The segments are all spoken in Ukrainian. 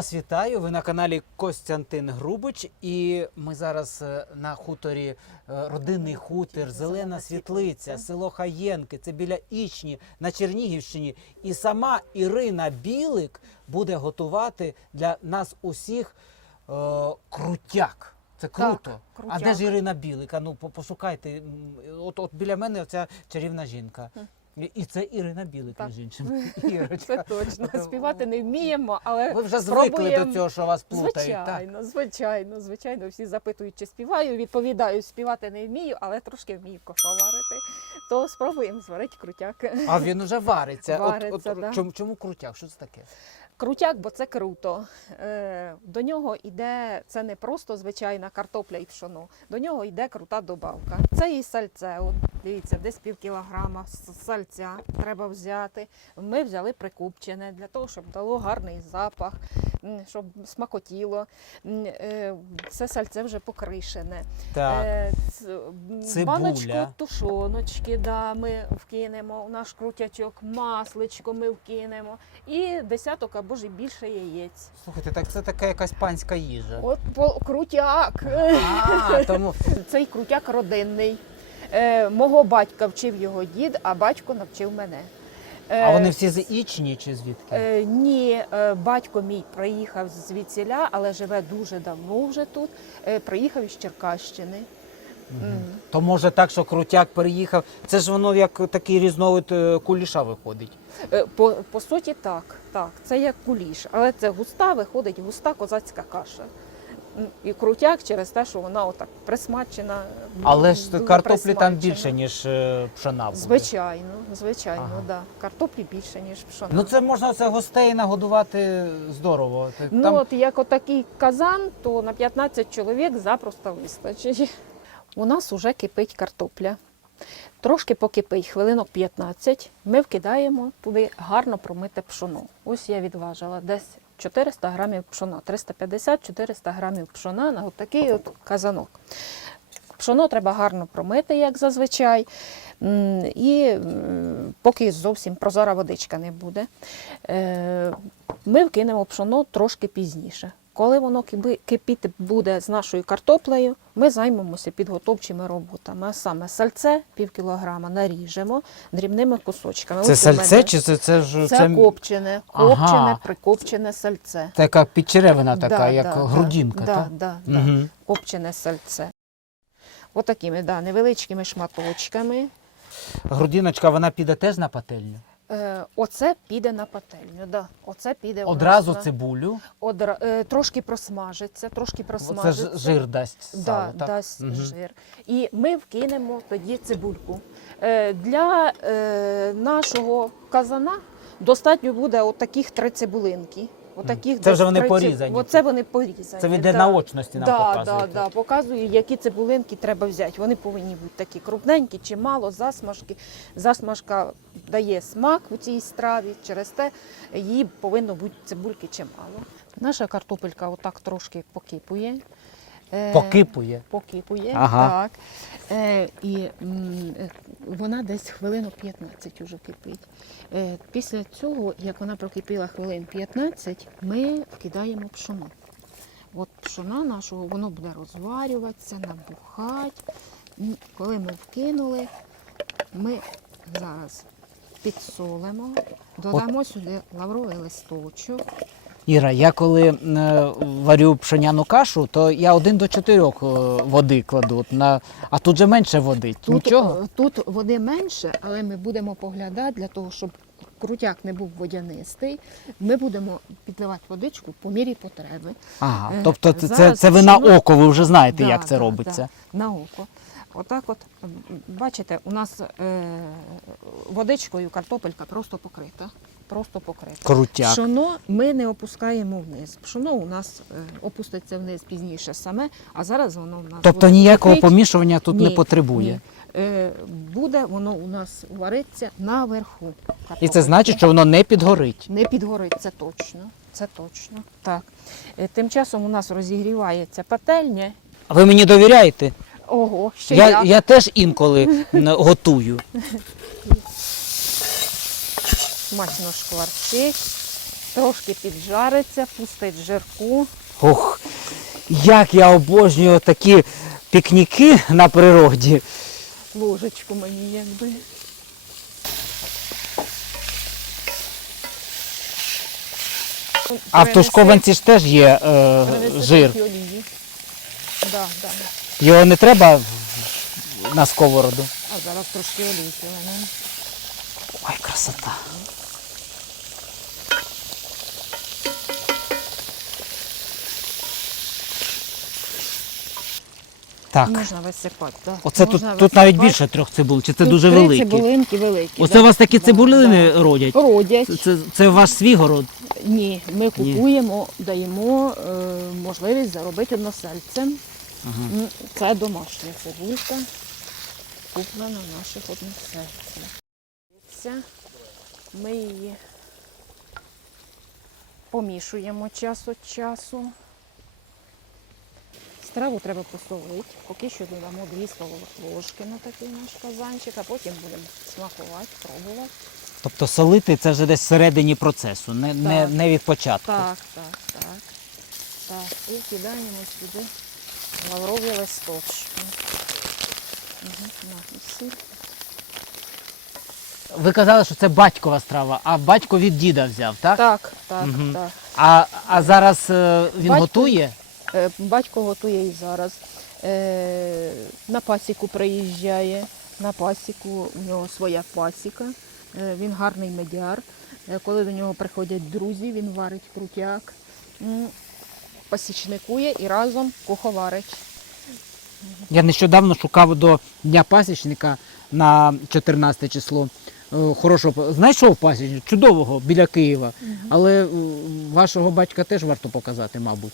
вас вітаю. Ви на каналі Костянтин Грубич, і ми зараз е, на хуторі е, родинний хутір, зелена світлиця, село Хаєнки. Це біля Ічні на Чернігівщині. І сама Ірина Білик буде готувати для нас усіх е, крутяк. Це круто. а крутяк. де ж Ірина Білик? А ну пошукайте. От, от біля мене оця чарівна жінка. І- це Ірина Білик, Так. між іншим. Ірочка. Це точно. Співати не вміємо, але Ви вже звикли до цього, що вас плутають. Так. Звичайно, звичайно, звичайно. Всі запитують, чи співаю. Відповідаю, співати не вмію, але трошки вмію кошоварити. То спробуємо зварити крутяк. А він уже вариться. Вариться, от, от, да. чому, чому крутяк? Що це таке? Крутяк, бо це круто. Е, До нього йде це не просто звичайна картопля і пшоно. До нього йде крута добавка. Це і сальце. От, дивіться, десь пів кілограма сальця треба взяти. Ми взяли прикупчене для того, щоб дало гарний запах, щоб смакотіло. Е, Це сальце вже покришене. Так. Е. Баночку тушоночки да, ми вкинемо, у наш крутячок, масличко ми вкинемо і десяток або ж і більше яєць. Слухайте, так це така якась панська їжа. От крутяк. А, тому Цей крутяк родинний. Е, мого батька вчив його дід, а батько навчив мене. Е, а вони всі з Ічні чи звідки? Е, ні, е, батько мій приїхав звідсіля, але живе дуже давно вже тут. Е, приїхав із Черкащини. М. То може так, що крутяк переїхав. Це ж воно як такий різновид е, куліша виходить. Е, По, по суті, так, так. Це як куліш, але це густа, виходить густа козацька каша. І крутяк через те, що вона отак присмачена. Але ж картоплі там більше, ніж е, пшона буде. Звичайно, звичайно, Ага. да. Картоплі більше, ніж пшона. Ну це можна це гостей нагодувати здорово. Ти- Ну, Там от як отакий казан, то на 15 чоловік запросто вистачить. У нас уже кипить картопля. Трошки покипить, хвилинок 15, ми вкидаємо туди гарно промите пшоно. Ось я відважила десь 400 грамів пшона, 350-400 грамів пшона на такий от казанок. Пшоно треба гарно промити, як зазвичай, і поки зовсім прозора водичка не буде. Е, Ми вкинемо пшоно трошки пізніше. Коли воно кипіти буде з нашою картоплею, ми займемося підготовчими роботами. А саме сальце пів кілограма наріжемо дрібними кусочками. це Ось сальце мене чи це, це ж це, копчене, Ага. копчене, прикопчене сальце. така підчеревина така, Да, як да, да, грудинка. Да, так? да, да. Угу. Копчене сальце. Отакими да, невеличкими шматочками. Грудиночка, вона піде теж на пательню. Е, оце піде на пательню. Да. Оце піде у нас Одразу на- цибулю. Одра... е, трошки просмажиться, трошки Це просмажиться. ж жир дасть Да, так? дасть Мгм. жир. І ми вкинемо тоді цибульку. Е, для е, нашого казана достатньо буде отаких три цибулинки. Отаких Це десь вже вони три порізані. Оце вони порізані. Це від да. наочності нам да. Да, да, показую, які цибулинки треба взяти. Вони повинні бути такі крупненькі, чимало, засмажки. Засмажка дає смак у цій страві, через те її повинно бути цибульки чимало. Наша картопелька отак трошки покипує. Е, Покипує. Покипує, Ага. так. Е, і м, е, вона десь хвилинок 15 уже кипить. Е, після цього, як вона прокипіла хвилин 15, ми вкидаємо пшоно. От пшона нашого, воно буде розварюватися, набухати. М, Коли ми вкинули, ми зараз підсолимо, додамо сюди лавровий листочок. Іра, я коли е, варю пшеняну кашу, то я один до чотирьох е, води кладу. На... А тут же менше води. Тут, Нічого? е, тут води менше, але ми будемо поглядати для того, щоб крутяк не був водянистий. Ми будемо підливати водичку по мірі потреби. Ага. Тобто це, це, зараз це ви на око, ви вже знаєте, Да, як це да, робиться. да, на око. Отак, от бачите, у нас е, водичкою картопелька просто покрита. Просто покрита. Крутяк. Пшоно ми не опускаємо вниз. Пшоно у нас е, опуститься вниз пізніше саме, а зараз воно у нас Тобто ніякого кипить. помішування тут не потребує. ні. Е, буде воно у нас вариться наверху. І це значить, що воно не підгорить. не підгорить, це точно. Це точно. Так. Е, Тим часом у нас розігрівається пательня. А ви мені довіряєте? Ого, ще Я, як. я теж інколи готую. смачно шкварчить. Трошки піджариться, пустить жирку. Ох, як я обожнюю такі пікніки на природі. Ложечку мені якби. А в тушкованці ж теж є е, жир. Да, да. Його не треба на сковороду. А зараз трошки олійки. Ой, красота. Так. Можна висипати. Да. Оце тут, Можна тут навіть висипати. більше трьох цибул, чи це Тут дуже три великі? цибулинки великі. Оце да. у вас такі Да, цибулини родять? да. Родять. Це, це, це ваш свій город? Ні, ми купуємо, даємо е, можливість заробити односельцям. Ага. М, Це домашня цибулька, куплена в наших односельців. Це Ми її помішуємо час від часу. Страву треба посолити. Поки що додамо 2 столових ложки на такий наш казанчик, а потім будемо смакувати, пробувати. Тобто солити це вже десь всередині процесу, не, не, не від початку. Так, так, так. Так, і кидаємо сюди лаврові листочки. Угу, на, і сіль. Ви казали, що це батькова страва, а батько від діда взяв, так? Так, так, Мгм. так. А, а зараз е, він Батько- готує? Е, Батько готує і зараз. Е, На пасіку приїжджає. На пасіку у нього своя пасіка. Е, Він гарний медіар. Коли до нього приходять друзі, він варить крутяк, пасічникує і разом куховарить. Я нещодавно шукав до Дня пасічника на 14 число. Хорошого знайшов пасічника, чудового біля Києва. Але вашого батька теж варто показати, мабуть.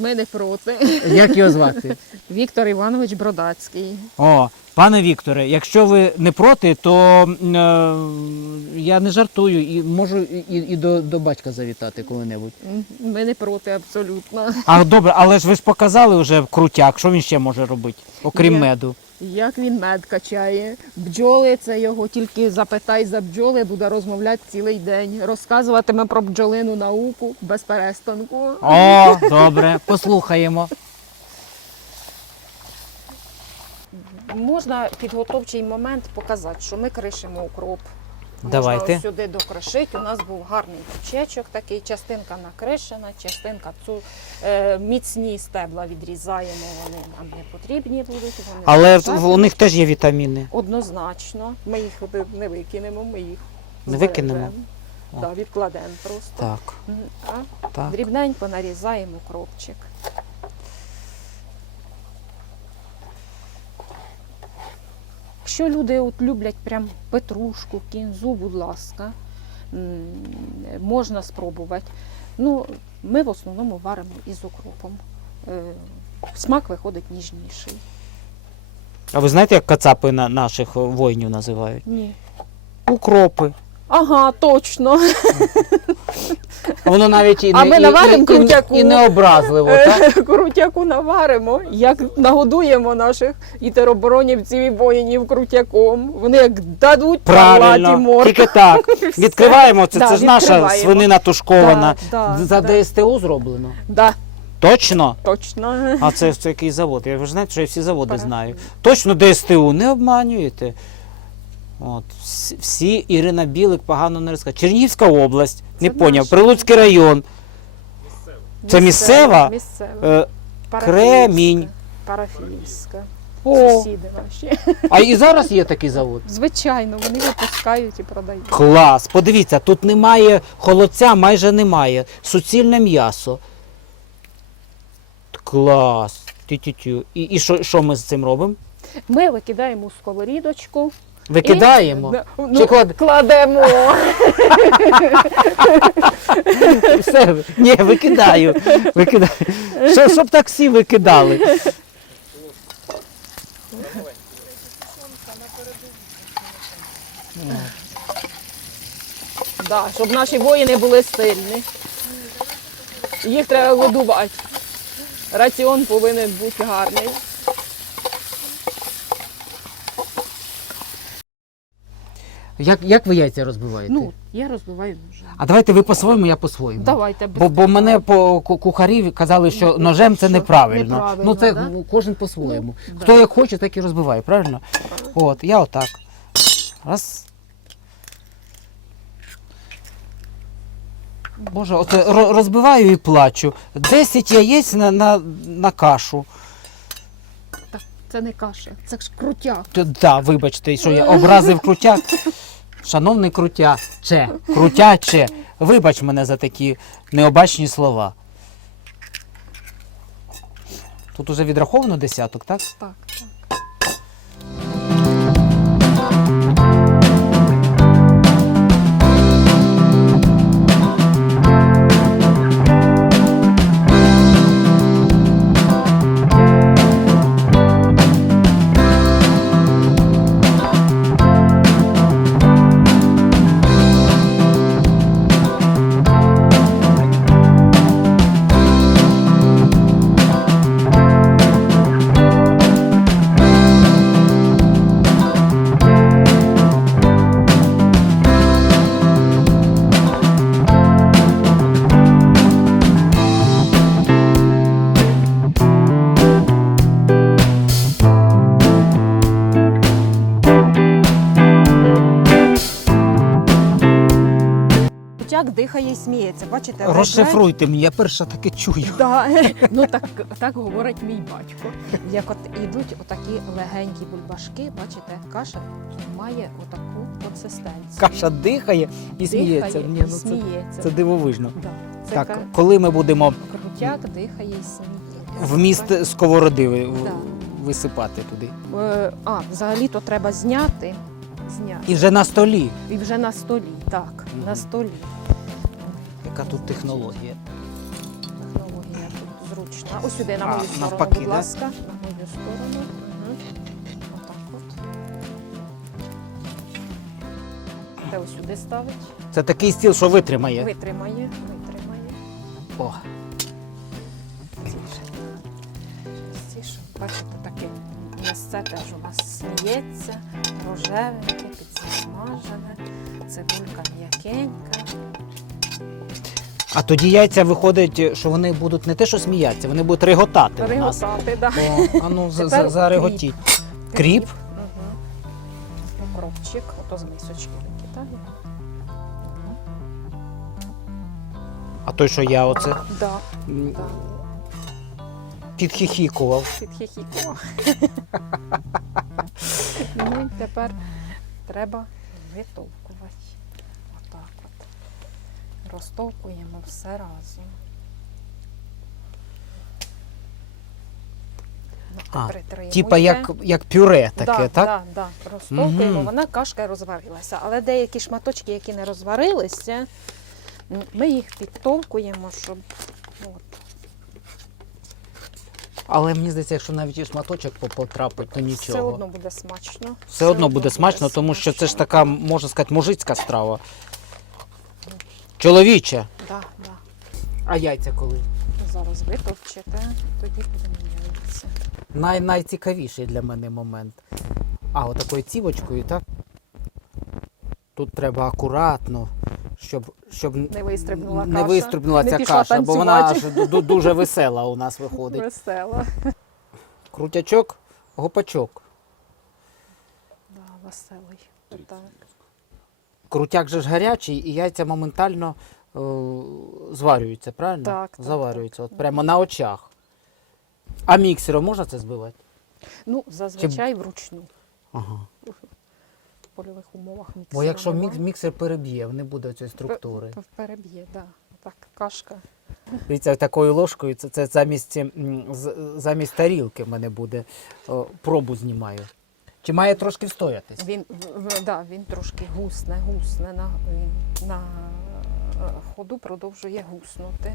Ми не проти. Як його звати? Віктор Іванович Бродацький. О, пане Вікторе, якщо ви не проти, то е, я не жартую і можу і, і до, до батька завітати коли-небудь. Ми не проти абсолютно. А добре, але ж ви ж показали вже крутяк, що він ще може робити, окрім Я- меду. Як він мед качає. Бджоли це його тільки запитай за бджоли, буде розмовляти цілий день. Розказуватиме про бджолину науку без перестанку. О, добре, послухаємо. Можна підготовчий момент показати, що ми кришимо укроп. Давайте. Можна сюди докришити. У нас був гарний кучечок такий, частинка накришена, частинка цю е, міцні стебла відрізаємо, вони нам не потрібні будуть. Вони Але в- у них теж є вітаміни. Однозначно. Ми їх не викинемо, ми їх Не викинемо? збережемо. О. Да, відкладемо просто. Так, Мгм. А так. дрібненько нарізаємо кропчик. Якщо люди от люблять прям петрушку, кінзу, будь ласка, можна спробувати. Ну, ми в основному варимо із укропом. Е, Смак виходить ніжніший. А ви знаєте, як кацапи на наших воїнів називають? Ні. Укропи. Ага, точно. А воно навіть і А не, ми і- наваримо і, крутяку. і не образливо, так? Крутяку наваримо, як нагодуємо наших і тероборонівців, і воїнів крутяком. Вони як дадуть Правильно, морд. тільки так. Відкриваємо це, Да, це ж наша свинина тушкована. Да, да, За да. ДСТУ зроблено. Да, Точно? точно. А це, це який завод? Я ви ж знаєте, що я всі заводи Парафін. знаю. Точно ДСТУ, не обманюєте. От. Всі, Ірина Білик погано не розказує. Чернігівська область, не Це поняв. Прилуцький район. Це місцева? Місцева. Е, Кремінь. Парафіївська. О, Сусіди наші. а і зараз є такий завод. Звичайно, вони випускають і продають. Клас! Подивіться, тут немає холодця, майже немає. Суцільне м'ясо. Клас. Тю-тю-тю. І, і що, що ми з цим робимо? Ми викидаємо у сковорідочку. Викидаємо. І, ну, Чи клад- кладемо. Все, ні, викидаю. викидаю. Що, щоб так всі викидали. Да, щоб наші воїни були сильні. Їх треба годувати. Раціон повинен бути гарний. Як, як ви яйця розбиваєте? Ну, я розбиваю ножем. А давайте ви по-своєму, я по-своєму. Давайте без Бо, бо мене по ку- кухарі казали, що Ну, ножем це що неправильно. неправильно, ну це да? кожен по-своєму. Ну, Хто да. як хоче, так і розбиває, правильно? От, я отак. Раз. Боже, от ро- розбиваю і плачу. 10 яєць на, на, на кашу. Це не каша, це ж крутяк. Та, Да, вибачте, що я образив крутяк. Шановний крутяче, крутяче, вибач мене за такі необачні слова. Тут уже відраховано десяток, так? Так, так. Дихає і сміється. Бачите. Розшифруйте мені, я перше таке чую. Да. Ну так, так говорить мій батько. Як от ідуть отакі легенькі бульбашки, бачите, каша має отаку консистенцію. Каша дихає і сміється. Дихає Ні, ну це, сміється. це дивовижно. Да. Це Так, ка- коли ми будемо крутяк дихає і сміється. вміст сковороди ви- Да. висипати туди. Е, А, взагалі-то треба зняти. Зняти. І вже на столі. І вже на столі, так, Мгм. на столі. Яка тут технологія? Технологія тут зручна. Ось сюди на А, мою сторону, навпаки, будь да? На мою сторону. Угу. Отак от. Те ось сюди ставить. Це такий стіл, що витримає. Витримає, витримає. О. Стіше. Бачите, таке місце теж у нас сміється, рожевеньке, підсмажене, цибулька м'якенька. А тоді яйця виходить, що вони будуть не те, що сміятися, вони будуть реготати. у нас. Риготати, так. О, а ну за, Тепер за, зареготіть. Кріп? Угу. Укропчик, ото з мисочки викидаю. А той, що я оце Да, м, да. Підхихікував. ну і тепер треба витовкувати. Розтовкуємо все разом. А. Типа як, як пюре таке, да, так? Да, да. Розтовкуємо, Мгм. вона кашка розварилася. Але деякі шматочки, які не розварилися, ми їх підтовкуємо, щоб от, Але мені здається, якщо навіть і шматочок по- потрапить, то нічого. все одно буде смачно. Все одно буде смачно, тому що це ж така, можна сказати, мужицька страва. Чоловіча. Да, да. А яйця коли? Зараз витовчете, тоді будемо яйця. Най, найцікавіший для мене момент. А, отакою цівочкою, так? Тут треба акуратно, щоб, щоб Не вистрибнула не каша. вистрибнула Не ця каша, бо вона ду- дуже весела у нас виходить. Весела. Крутячок, гопачок. Да, веселий. Так. Крутяк же ж гарячий, і яйця моментально е, зварюються, правильно? Так, так, Заварюються, так. от прямо на очах. А міксером можна це збивати? Ну, зазвичай вручну. Ага. В польових умовах міксера Бо якщо мікс, міксер переб'є, не буде цієї структури. Переб'є, так. Да. Так, кашка. Дивіться, такою ложкою, це, це замість, м, з- замість тарілки в мене буде. О, пробу знімаю. Чи має трошки встоятись? Він, в- в- да, він трошки гусне, гусне на, він на е, ходу продовжує гуснути.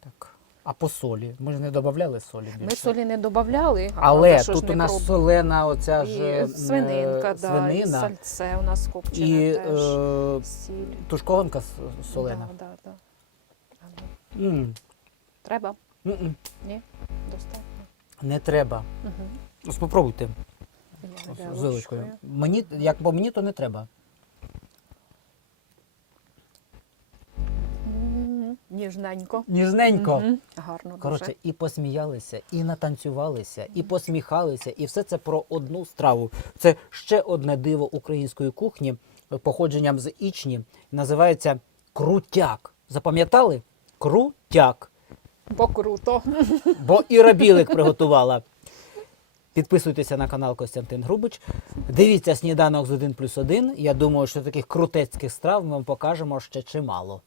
Так. А по солі? Ми ж не додавали солі більше. Ми солі не додавали, Але що ж тут не у нас пробували. солена оця ж І свининка, да, і сальце у нас копчене і теж. е, Сіль. тушкованка солена. Да, да, да. А ну, М, Треба? м-м, Достатньо. Не треба. Угу. Спробуйте. З вилочкою. Мені, як по мені, то не треба. Ніжненько. Ніжненько. Мгм. Гарно Коротше, і посміялися, і натанцювалися, і посміхалися, і все це про одну страву. Це ще одне диво української кухні, походженням з Ічні. Називається крутяк. Запам'ятали? Крутяк. Бо круто. Бо Іра Білик приготувала. Підписуйтеся на канал Костянтин Грубич. Дивіться сніданок з 1 плюс 1. Я думаю, що таких крутецьких страв ми вам покажемо ще чимало.